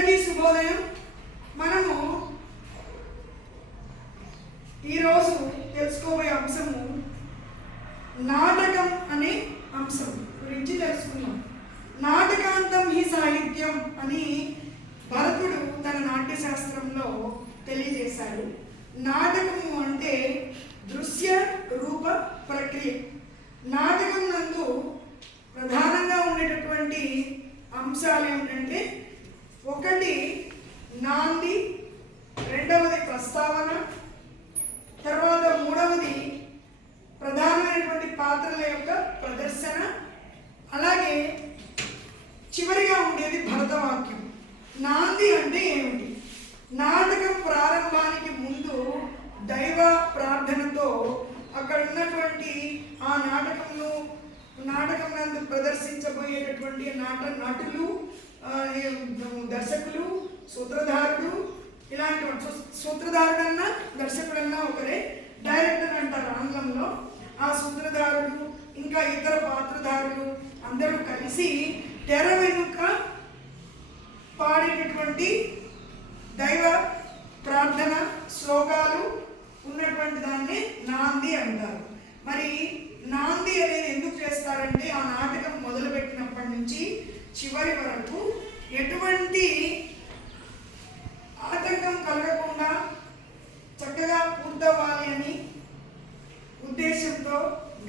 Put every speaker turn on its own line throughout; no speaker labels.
అందరికీ శుభోదయం మనము ఈరోజు తెలుసుకోబోయే అంశము నాటకం అనే అంశం గురించి తెలుసుకుందాం. నాటకాంతం హి సాహిత్యం అని భరతుడు తన నాట్యశాస్త్రంలో తెలియజేశాడు. నాటకము అంటే దృశ్య రూప ప్రక్రియ. నాటకం నందు ప్రధానంగా ఉండేటటువంటి అంశాలు ఏమిటంటే ఒకటి నాంది రెండవది ప్రస్తావన తర్వాత మూడవది ప్రధానమైనటువంటి పాత్రల యొక్క ప్రదర్శన అలాగే చివరిగా ఉండేది భరతవాక్యం. నాంది అంటే ఏమిటి? నాటకం ప్రారంభానికి ముందు దైవ ప్రార్థనతో అక్కడ ఉన్నటువంటి ఆ నాటకం నాటకం నందు ప్రదర్శించబోయేటటువంటి నాట నటులు దర్శకులు సూత్రధారుడు ఇలాంటి సూత్రధారుడన్నా దర్శకుడన్నా ఒకరే. డైరెక్టర్ అంటారు ఆంగ్లంలో. ఆ సూత్రధారుడు ఇంకా ఇతర పాత్రధారులు అందరూ కలిసి తెర వెనుక పాడేటటువంటి దైవ ప్రార్థన శ్లోకాలు ఉన్నటువంటి దాన్ని నాంది అంటారు. మరి నాంది అనేది ఎందుకు చేస్తారంటే ఆ నాటకం మొదలుపెట్టినప్పటి నుంచి చివరి వరకు ఎటువంటి ఆటంకం కలగకుండా చక్కగా పూర్తవ్వాలి అని ఉద్దేశంతో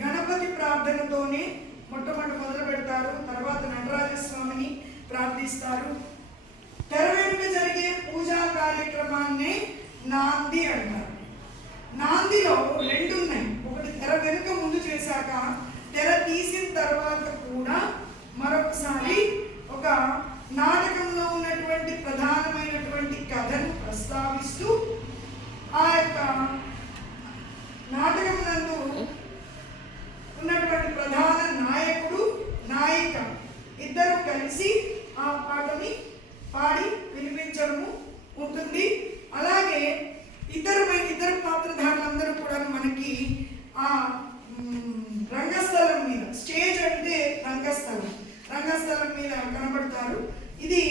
గణపతి ప్రార్థనతోనే మొట్టమొదటి మొదలు పెడతారు. తర్వాత నటరాజస్వామిని ప్రార్థిస్తారు. తెర వెనుక జరిగే పూజా కార్యక్రమాన్ని నాంది అంటారు. నాందిలో రెండు ఉన్నాయి ఒకటి తెర వెనుక ముందు చేశాక తెర తీసిన తర్వాత కూడా మరొకసారి ఒక నాటకంలో ఉన్నటువంటి ప్రధానమైనటువంటి కథను ప్రస్తావిస్తూ ఆ యొక్క నాటకం నందు ఉన్నటువంటి ప్రధాన నాయకుడు నాయిక ఇద్దరు కలిసి ఆ పాటని పాడి వినిపించడము ఉంటుంది అలాగే ఇద్దరమైన ఇద్దరు పాత్రధారులందరూ కూడా మనకి ఆ రంగస్థలం మీద స్టేజ్ అంటే రంగస్థలం. రంగస్థలం మీద కనబడతారు. ఇది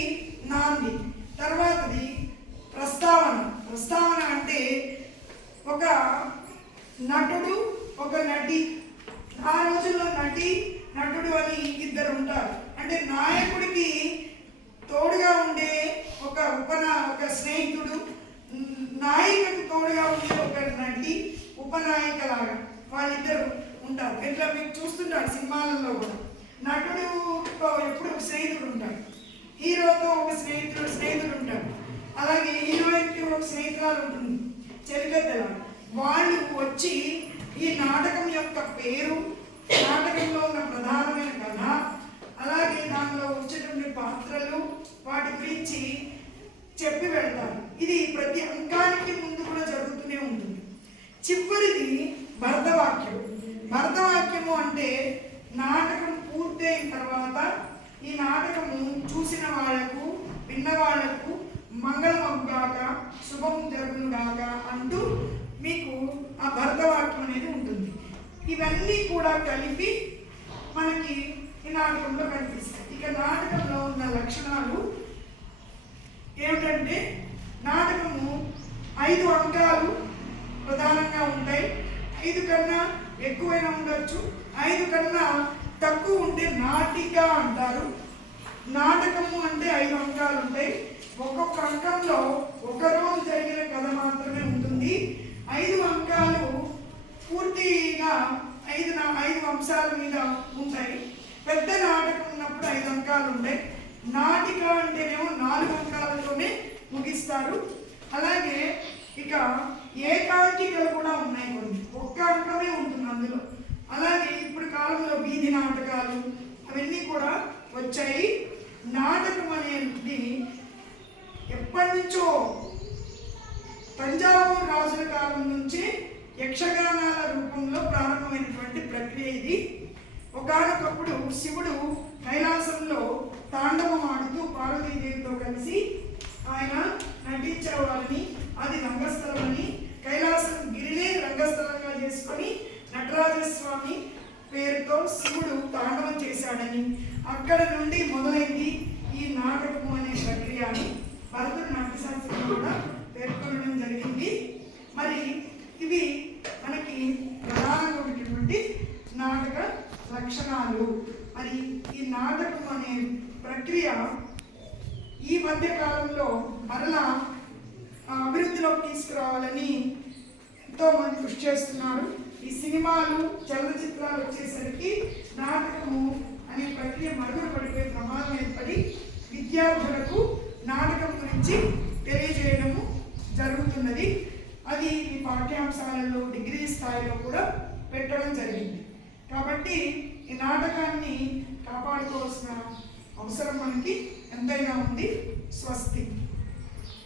నాంది. తర్వాతది ప్రస్తావన. ప్రస్తావన అంటే ఒక నటుడు ఒక నటి. ఆ రోజుల్లో నటి నటుడు అని ఇద్దరు ఉంటారు. అంటే నాయకుడికి తోడుగా ఉండే ఒక ఉపన ఒక స్నేహితుడు మ్, తోడుగా ఉండే ఒక నటి ఉపనాయిక లాగా వాళ్ళిద్దరు ఉంటారు. ఇట్లా మీకు చూస్తుంటారు సినిమాలలో కూడా. నటుడు ఎప్పుడు ఒక స్నేహితుడు ఉంటాడు. హీరోతో ఒక స్నేహితుడు స్నేహితుడు ఉంటాడు. అలాగే హీరోయిన్కి ఒక స్నేహితురాలు ఉంటుంది. చెలికత్తెల వాళ్ళు వచ్చి ఈ నాటకం యొక్క పేరు నాటకంలో ఉన్న ప్రధానమైన కథ అలాగే దానిలో వచ్చేటువంటి పాత్రలు వాటి గురించి చెప్పి వెళ్తారు. ఇది ప్రతి అంకానికి ముందు కూడా జరుగుతూనే ఉంటుంది. చివరిది భరతవాక్యం భరతవాక్యము అంటే నాటకం పూర్తయిన తర్వాత ఈ నాటకము చూసిన వాళ్ళకు విన్న వాళ్ళకు మంగళమగుగాక శుభం జరుగునుగాక అంటూ మీకు ఆ భరతవాక్యం అనేది ఉంటుంది. ఇవన్నీ కూడా కలిపి మనకి ఈ నాటకంలో కనిపిస్తాయి. ఇక నాటకంలో ఉన్న లక్షణాలు ఏమిటంటే ఐదు అంకాలు ప్రధానంగా ఉంటాయి. ఐదు కన్నా ఎక్కువైనా ఉండొచ్చు. ఐదు కన్నా తక్కువ ఉంటే నాటిక అంటారు. నాటకము అంటే ఐదు అంకాలు ఉంటాయి. ఒక్కొక్క అంకంలో ఒక రోజు జరిగిన కథ మాత్రమే ఉంటుంది. ఐదు అంకాలు పూర్తిగా ఐదు నా ఐదు అంశాల మీద ఉంటాయి. పెద్ద నాటకం ఉన్నప్పుడు ఐదు అంకాలు ఉంటాయి. నాటిక అంటేనేమో నాలుగు అంకాలతోనే ముగిస్తారు. అలాగే ఇక ఏకాంకికలు కూడా ఉన్నాయి కొన్ని ఒక్క అంకమే ఉంటుంది అందులో. అలాగే ఇప్పుడు కాలంలో వీధి నాటకాలు అవన్నీ కూడా వచ్చాయి. నాటకం అనేది ఎప్పటి నుంచో తంజావూరు రాజుల కాలం నుంచి యక్షగానాల రూపంలో ప్రారంభమైనటువంటి ప్రక్రియ ఇది. ఒకానొకప్పుడు శివుడు కైలాసంలో తాండవం ఆడుతూ పార్వతీదేవితో కలిసి ఆయన నటించేవారని అది రంగస్థలం అని కైలాసం గిరినే రంగస్థలంగా చేసుకొని నటరాజస్వామి పేరుతో శివుడు తాండవం చేశాడని అక్కడ నుండి మొదలైంది ఈ నాటకము అనే ప్రక్రియ అని భరతుడు నాట్యశాస్త్రం కూడా పేర్కొనడం జరిగింది. మరి ఇవి మనకి ప్రధానంగా ఉన్నటువంటి నాటక లక్షణాలు. మరి ఈ నాటకం అనే ప్రక్రియ ఈ మధ్య కాలంలో మరలా అభివృద్ధిలోకి తీసుకురావాలని ఎంతో మంది కృషి చేస్తున్నారు. ఈ సినిమాలు చలనచిత్రాలు వచ్చేసరికి నాటకము అనే ప్రక్రియ మరుగున పడిపోయే ప్రమాదం ఏర్పడి విద్యార్థులకు నాటకం గురించి తెలియజేయడము జరుగుతున్నది. అది ఈ పాఠ్యాంశాలలో డిగ్రీ స్థాయిలో కూడా పెట్టడం జరిగింది. కాబట్టి ఈ నాటకాన్ని కాపాడుకోవాల్సిన అవసరం మనకి ఎంతైనా ఉంది. స్వస్తి.